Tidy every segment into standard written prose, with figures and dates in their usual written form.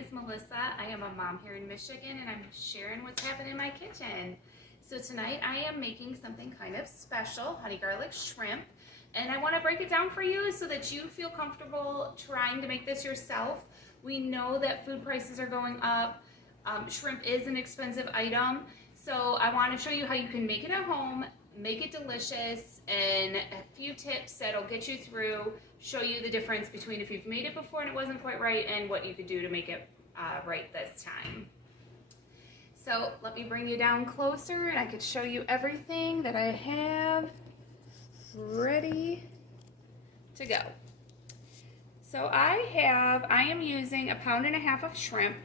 is Melissa. I am a mom here in Michigan, and I'm sharing what's happening in my kitchen. So tonight I am making something kind of special, honey garlic shrimp, and I want to break it down for you so that you feel comfortable trying to make this yourself. We know that food prices are going up. Shrimp is an expensive item, so I want to show you how you can make it at home, make it delicious, and a few tips that'll get you through, show you the difference between if you've made it before and it wasn't quite right and what you could do to make it right this time. So let me bring you down closer and I could show you everything that I have ready to go. So I am using 1.5 pounds of shrimp.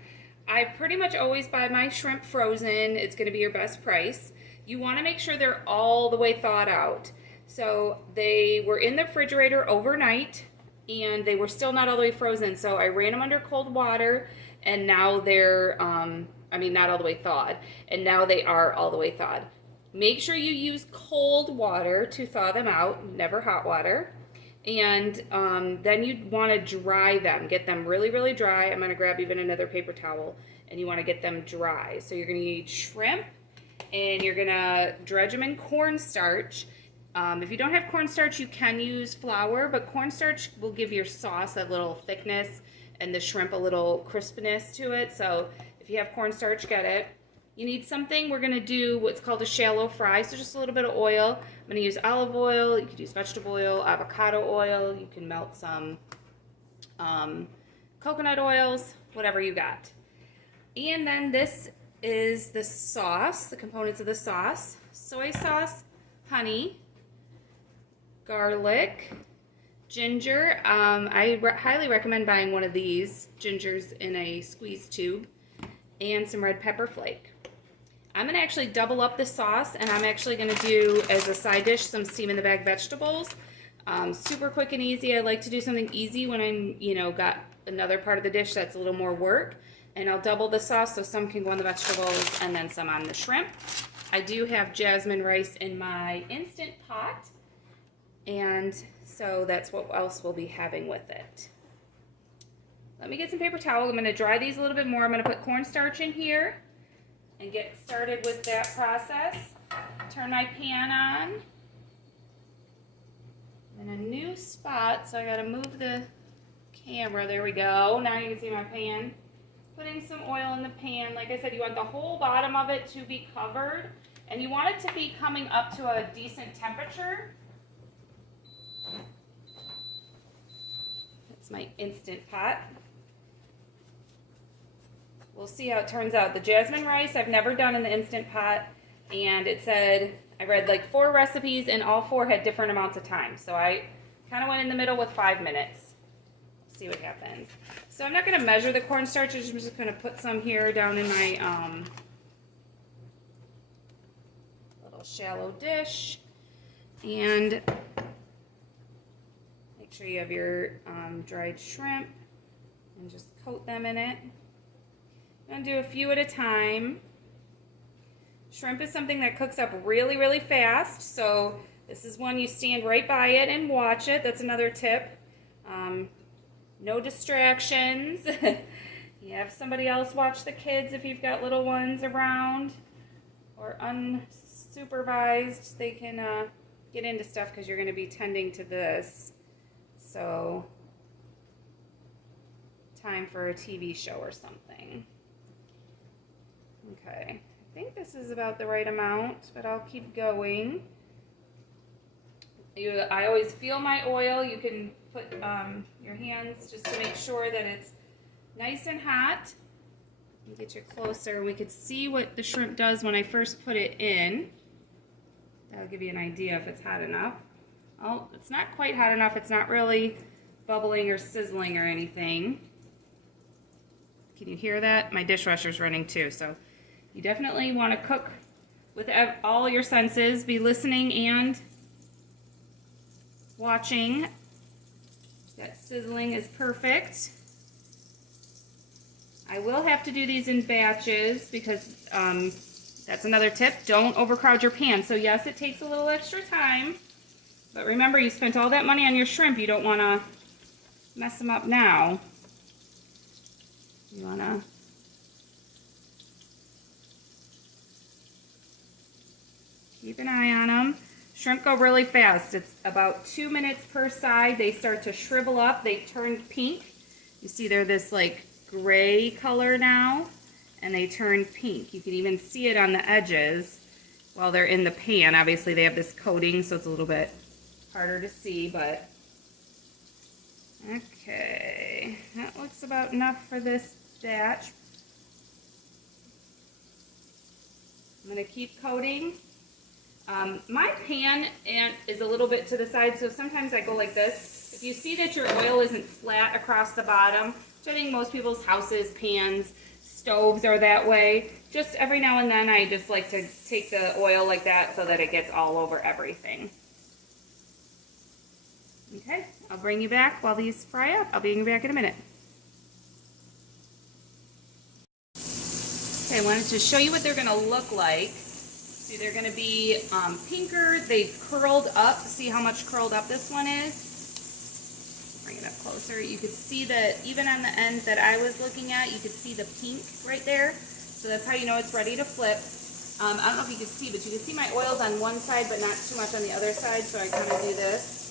I pretty much always buy my shrimp frozen. It's going to be your best price. You want to make sure they're all the way thawed out. So they were in the refrigerator overnight and they were still not all the way frozen. So I ran them under cold water and now they're, not all the way thawed. And now they are all the way thawed. Make sure you use cold water to thaw them out, never hot water. And then you want to dry them, get them really, really dry. I'm going to grab even another paper towel and you want to get them dry. So you're going to need shrimp and you're going to dredge them in cornstarch. If you don't have cornstarch, you can use flour, but cornstarch will give your sauce a little thickness and the shrimp a little crispness to it. So if you have cornstarch, get it. You need something, we're going to do what's called a shallow fry, so just a little bit of oil. I'm going to use olive oil, you could use vegetable oil, avocado oil, you can melt some coconut oils, whatever you got. And then this is the sauce, the components of the sauce: soy sauce, honey, garlic, ginger. I highly recommend buying one of these gingers in a squeeze tube, and some red pepper flake. I'm going to actually double up the sauce, and I'm actually going to do as a side dish some steam in the bag vegetables. Super quick and easy. I like to do something easy when I'm, got another part of the dish that's a little more work. And I'll double the sauce so some can go on the vegetables and then some on the shrimp. I do have jasmine rice in my Instant Pot, and so that's what else we'll be having with it. Let me get some paper towel. I'm going to dry these a little bit more. I'm going to put cornstarch in here and get started with that process. Turn my pan on. In a new spot, so I got to move the camera. There we go. Now you can see my pan. Putting some oil in the pan. Like I said, you want the whole bottom of it to be covered, and you want it to be coming up to a decent temperature. That's my Instant Pot. We'll see how it turns out. The jasmine rice I've never done in the Instant Pot, and it said, I read like 4 recipes and all 4 had different amounts of time. So I kind of went in the middle with 5 minutes. See what happens. So I'm not going to measure the cornstarch. I'm just going to put some here down in my little shallow dish. And make sure you have your dried shrimp and just coat them in it. I'm going to do a few at a time. Shrimp is something that cooks up really, really fast. So this is one you stand right by it and watch it. That's another tip. No distractions. You have somebody else watch the kids if you've got little ones around, or unsupervised. They can get into stuff because you're going to be tending to this. So time for a TV show or something. Okay, I think this is about the right amount, but I'll keep going. I always feel my oil. You can put your hands just to make sure that it's nice and hot. Let me get you closer. We could see what the shrimp does when I first put it in. That'll give you an idea if it's hot enough. Oh, it's not quite hot enough. It's not really bubbling or sizzling or anything. Can you hear that? My dishwasher's running too, so you definitely want to cook with all your senses. Be listening and watching. That sizzling is perfect. I will have to do these in batches because that's another tip. Don't overcrowd your pan. So yes, it takes a little extra time, but remember, you spent all that money on your shrimp. You don't want to mess them up now. You wanna keep an eye on them. Shrimp go really fast. It's about 2 minutes per side. They start to shrivel up. They turn pink. You see they're this like gray color now, and they turn pink. You can even see it on the edges while they're in the pan. Obviously they have this coating, so it's a little bit harder to see, but okay. That looks about enough for this batch. I'm gonna keep coating. My pan is a little bit to the side, so sometimes I go like this. If you see that your oil isn't flat across the bottom, which I think most people's houses, pans, stoves are that way, just every now and then I just like to take the oil like that so that it gets all over everything. Okay, I'll bring you back while these fry up. I'll bring you back in a minute. Okay, I wanted to show you what they're gonna look like. See, they're gonna be pinker. They've curled up. See how much curled up this one is? Bring it up closer. You could see that even on the end that I was looking at, you could see the pink right there. So that's how you know it's ready to flip. I don't know if you can see, but you can see my oil's on one side, but not too much on the other side. So I kind of do this.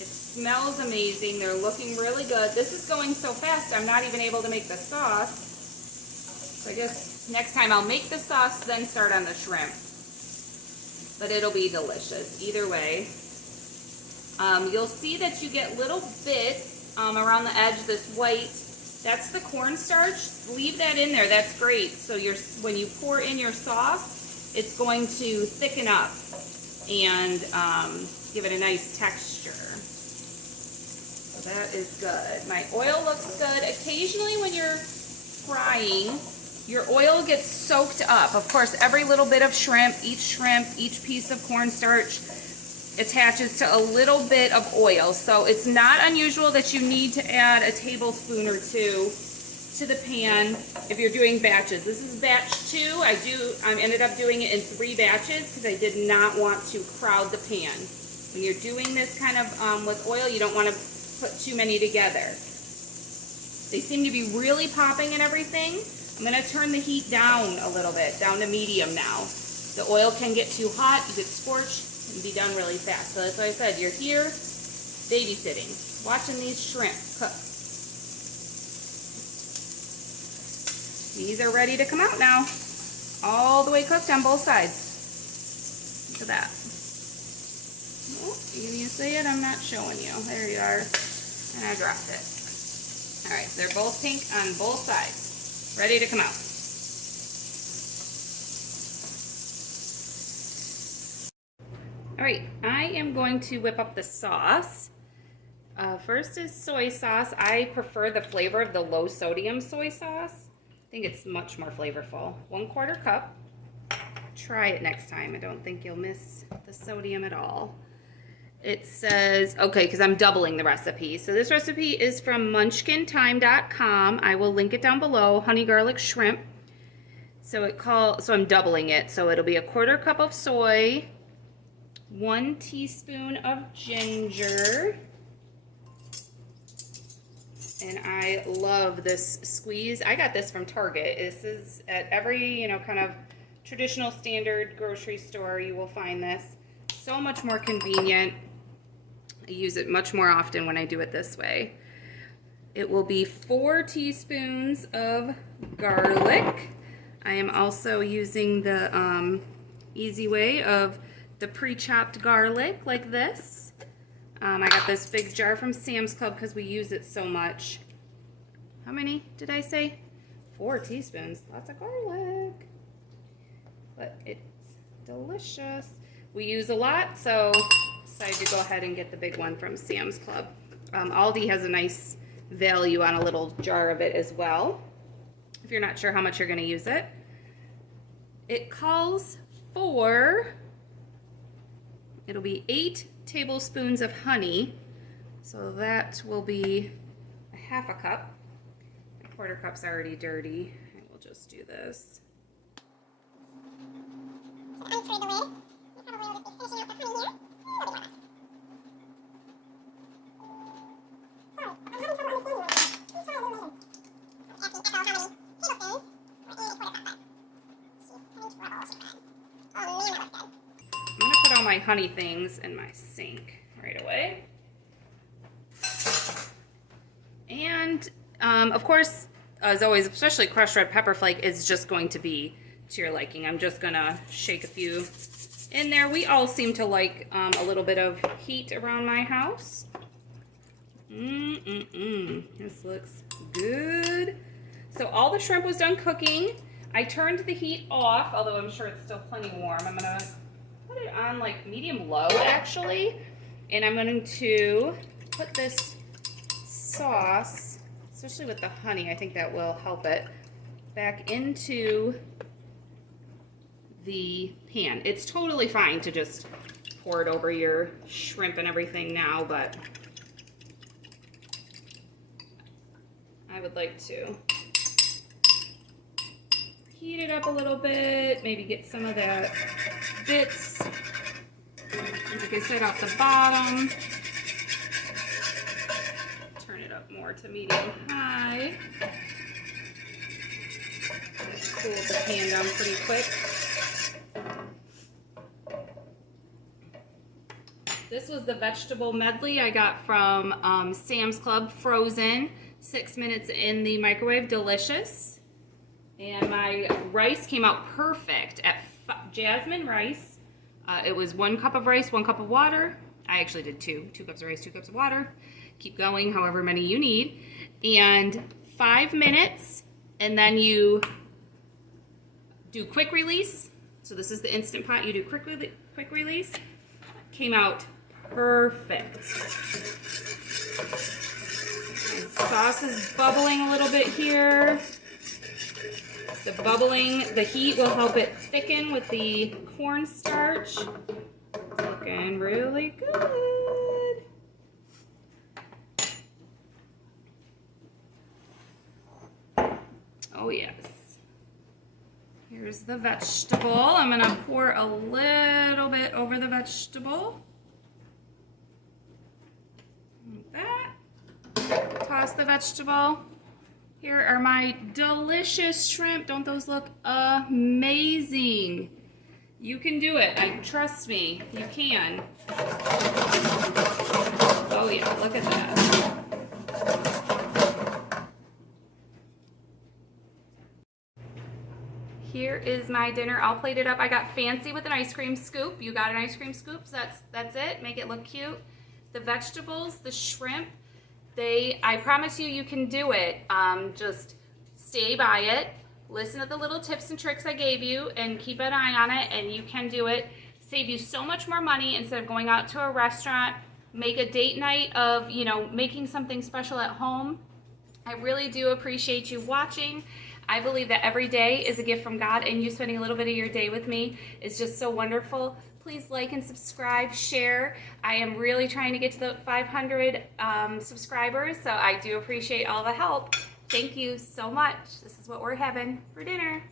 It smells amazing. They're looking really good. This is going so fast, I'm not even able to make the sauce. So I guess next time I'll make the sauce, then start on the shrimp. But it'll be delicious either way. You'll see that you get little bits around the edge, this white. That's the cornstarch. Leave that in there. That's great. So when you pour in your sauce, it's going to thicken up and give it a nice texture. So that is good. My oil looks good. Occasionally when you're frying, your oil gets soaked up. Of course, every little bit of shrimp, each piece of cornstarch attaches to a little bit of oil. So it's not unusual that you need to add a tablespoon or two to the pan if you're doing batches. This is batch 2. I ended up doing it in 3 batches because I did not want to crowd the pan. When you're doing this kind of with oil, you don't want to put too many together. They seem to be really popping and everything. I'm going to turn the heat down a little bit, down to medium now. The oil can get too hot, you get scorched, and be done really fast. So that's why I said, you're here babysitting, watching these shrimp cook. These are ready to come out now. All the way cooked on both sides. Look at that. Oh, you can see it? I'm not showing you. There you are. And I dropped it. All right, they're both pink on both sides. Ready to come out. All right, I am going to whip up the sauce. First is soy sauce. I prefer the flavor of the low sodium soy sauce. I think it's much more flavorful. 1/4 cup. Try it next time. I don't think you'll miss the sodium at all. It says, okay, because I'm doubling the recipe. So this recipe is from munchkintime.com. I will link it down below. Honey garlic shrimp. So I'm doubling it. So it'll be 1/4 cup of soy, 1 teaspoon of ginger. And I love this squeeze. I got this from Target. This is at every, kind of traditional standard grocery store. You will find this. So much more convenient. I use it much more often when I do it this way. It will be 4 teaspoons of garlic. I am also using the easy way of the pre-chopped garlic like this. I got this big jar from Sam's Club because we use it so much. How many did I say? 4 teaspoons. Lots of garlic. But it's delicious. We use a lot, so decided to go ahead and get the big one from Sam's Club. Aldi has a nice value on a little jar of it as well, if you're not sure how much you're going to use it. It calls for, it'll be 8 tablespoons of honey, so that will be 1/2 cup. My 1/4 cup's already dirty. I will just do this. my honey things in my sink right away. And of course, as always, especially crushed red pepper flake is just going to be to your liking. I'm just gonna shake a few in there. We all seem to like a little bit of heat around my house. This looks good. So all the shrimp was done cooking. I turned the heat off, although I'm sure it's still plenty warm. I'm gonna put it on like medium low actually. And I'm going to put this sauce, especially with the honey, I think that will help it, back into the pan. It's totally fine to just pour it over your shrimp and everything now, but I would like to heat it up a little bit, maybe get some of that bits, like I said, off the bottom. Turn it up more to medium high. Cool the pan down pretty quick. This was the vegetable medley I got from Sam's Club, frozen, 6 minutes in the microwave, delicious. And my rice came out perfect at jasmine rice. It was 1 cup of rice, 1 cup of water. I actually did 2 cups of rice, 2 cups of water. Keep going, however many you need. And 5 minutes, and then you do quick release. So this is the Instant Pot. You do quick release. Came out perfect. And sauce is bubbling a little bit here. The heat will help it thicken with the cornstarch. It's looking really good. Oh yes. Here's the vegetable. I'm gonna pour a little bit over the vegetable. Like that. Toss the vegetable. Here are my delicious shrimp. Don't those look amazing? You can do it. Trust me, you can. Oh yeah, look at that. Here is my dinner all plated up. I got fancy with an ice cream scoop. You got an ice cream scoop, so that's it. Make it look cute. The vegetables, the shrimp, I promise you, you can do it. Just stay by it. Listen to the little tips and tricks I gave you and keep an eye on it, and you can do it. Save you so much more money instead of going out to a restaurant. Make a date night of, making something special at home. I really do appreciate you watching. I believe that every day is a gift from God, and you spending a little bit of your day with me is just so wonderful. Please like and subscribe, share. I am really trying to get to the 500 subscribers, so I do appreciate all the help. Thank you so much. This is what we're having for dinner.